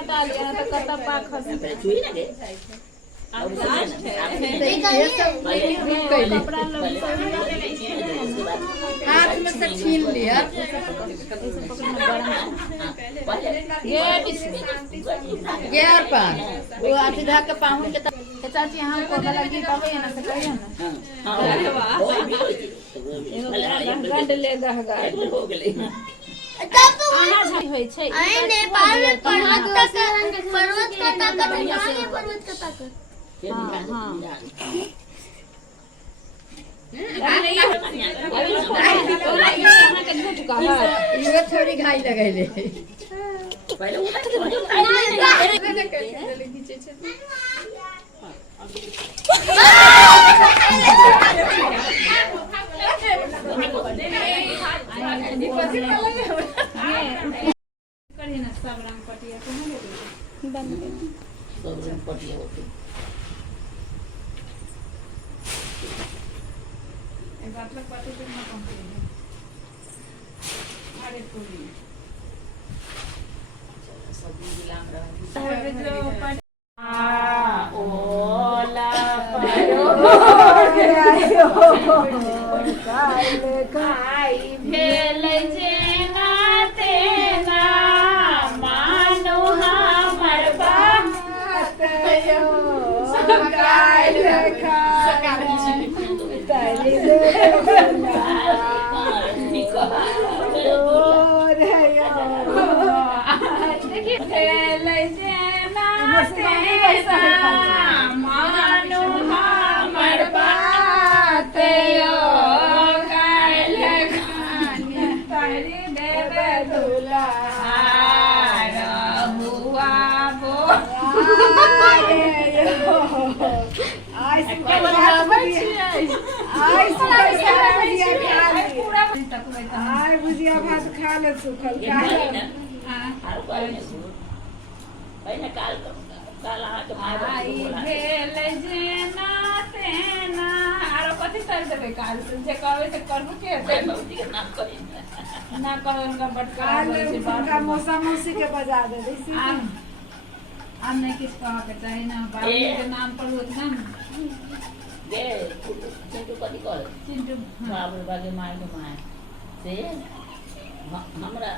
हटा लिया तो कता पाक अब लास्ट है कपड़ा हाथ में से छीन लिया गेर पर वो आती धा के पाहुन के चाची हमको लगी पावे ना से करिए ना गंड ले गहगा हो गेलै होय छै आइ नेपाल पर्वत का ताकत यहाँ है पर्वत का ताकत हां ये थोड़ी घाई लगैले पहले उठा करिए ना सब रंग पटिया को बन गया सब रंग पटिया होती एक बात लग पाते तो ना कंप्लीट अरे कोई सब गुलाम रहा जो ओला परो आयो काल खाई भेल जे नाते ना मानो हमर बात यो काल खाई ताली दे देखिए भेल जे नाते ना मानो हमर बात यो भुजिया भात खा ले सुखल कथी कर देबै काल जे कहबै से करबो के ना कहबै उनका बटका मौसा मौसी के बजा दे अब नहीं किस कहा के चाहिए ना बाबू के नाम पर होता ना गे चिंटू कथी कर चिंटू बाबू बागे माय के माय से हमरा